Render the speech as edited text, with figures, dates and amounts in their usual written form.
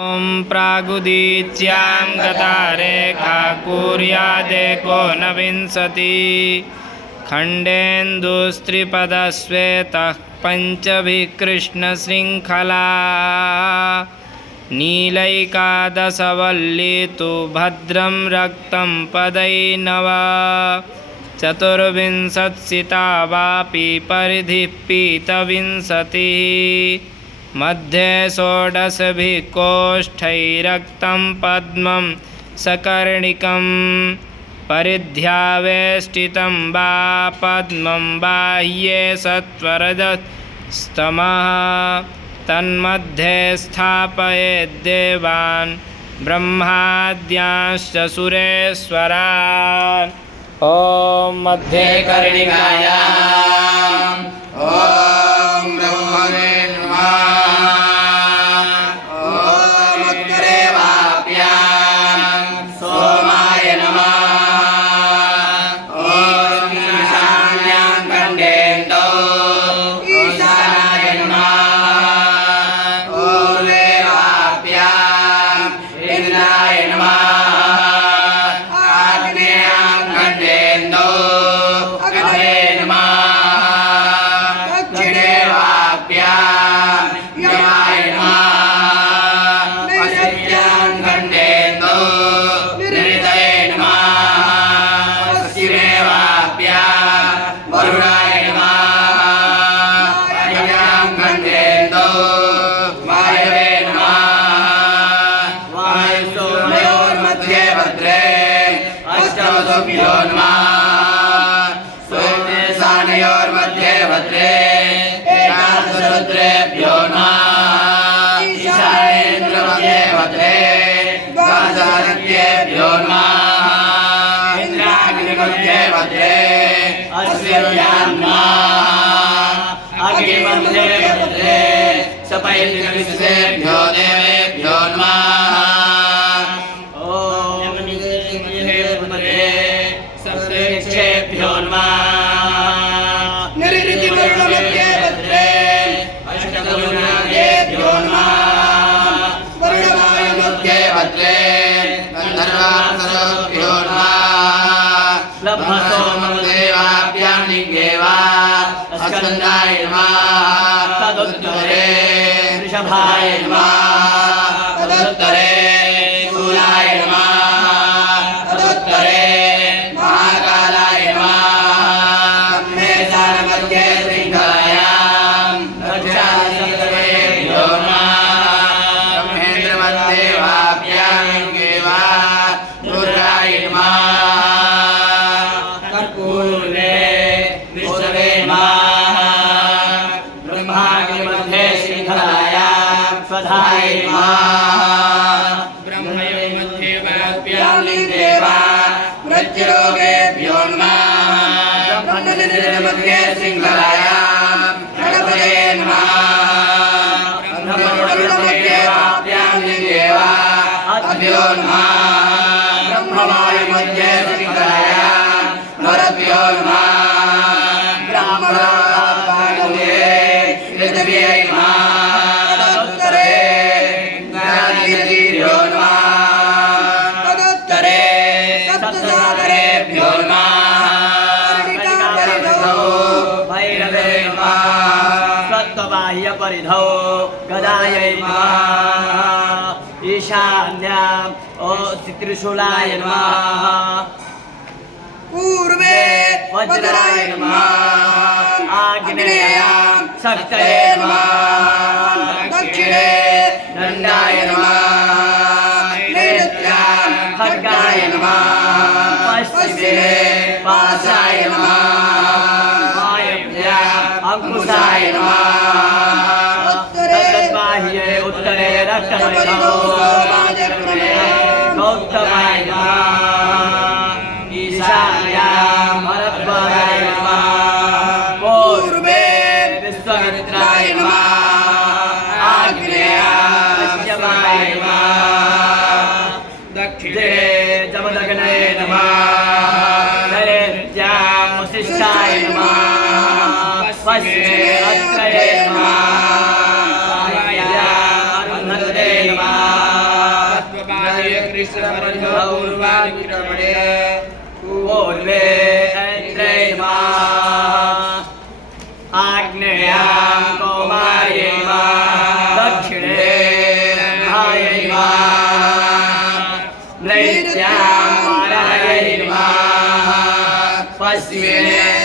ॐ प्रागुदीच्यां गता रेखा कुर्यादेकोनविंशति खण्डेन्दुस्त्रिपदश्वेतः पञ्चभिः कृष्णशृङ्खला नीलैकादशवल्ली तु भद्रं रक्तं पदैर्नव चतुर्विंशत्सिता वापि परिधिः पीतविंशतिः मध्ये षोडशभिः कोष्ठैरक्तं पद्मं सकर्णिकं परिध्यावेष्टितं वा पद्मं बाह्ये सत्वरजस्तमः तन्मध्ये स्थापयेद्देवान् ब्रह्माद्यांश्च सुरेश्वरान्। ॐ मध्ये कर्णिकायाम् ॐ ब्रह्मणे मध्ये भद्रे एकादशरुद्रेभ्यो नमः ईशानेन्द्रमध्ये भद्रे द्वादशादित्येभ्यो नमः इन्द्राग्निमध्ये भद्रे अश्विन्यां नमः अग्निमध्ये भद्रे सपैर्विंशतिभ्यो देवेभ्यो नमः। सप्तेभ्यो नमः नरितिवर्णमध्ये भद्रे अष्टगुणादेभ्यो नमः वर्णवायुमध्ये भद्रे गन्धर्वाप्सरेभ्यो नमः लब्धसोमदेवाभ्यां लिङ्गेवा अस्कन्धाय नमः तदुत्तरे वृषभाय नमः तदुत्तरे शूलाय नमः तदुत्तरे मृत्युरोगेभ्यो नमः ब्रह्मनिर्मध्ये सिंहलायां गणपते नमः ब्रह्ममध्ये वाप्यां लिङ्गेवा अभ्यो नमः ब्रह्मवायुमध्ये सिंहलायां नरभ्यो नमः ब्रह्मवायुमध्ये पृथिव्यै नमः तदुत्तरे इन्द्राग्निभ्यो नमः तदुत्तरे सप्तसागरेभ्यो नमः भैरवे नमः स्वत्वबाह्यपरिधौ गदायै नमः ईशान्याम् त्रिशूलाय नमः पूर्वे वज्राय नमः आग्नेयां शक्तये नमः दक्षिणे दण्डाय नमः नैऋत्यां खड्गाय नमः पश्चिमे पाशाय नमः वायव्याम् अंकुशाय नमः तद्बाह्ये उत्तरे रक्तमणिधौ गौतमाय नमः ईशान्यां भरद्वाजाय नमः पूर्वे विश्वामित्राय नमः आग्नेयाय नमः दक्षिणे जमदग्ने नमः नैऋत्यां वसिष्ठाय नमः पश्चिमे अत्रये नमः वायव्याम् अरुन्धत्यै नमः पूर्वादिक्रमणे पूर्वे ऐन्द्रे नमः आग्नेयां कौमार्यै नमः दक्षिणे रम्भायै नमः नैत्यां वारायै नमः पश्चिमे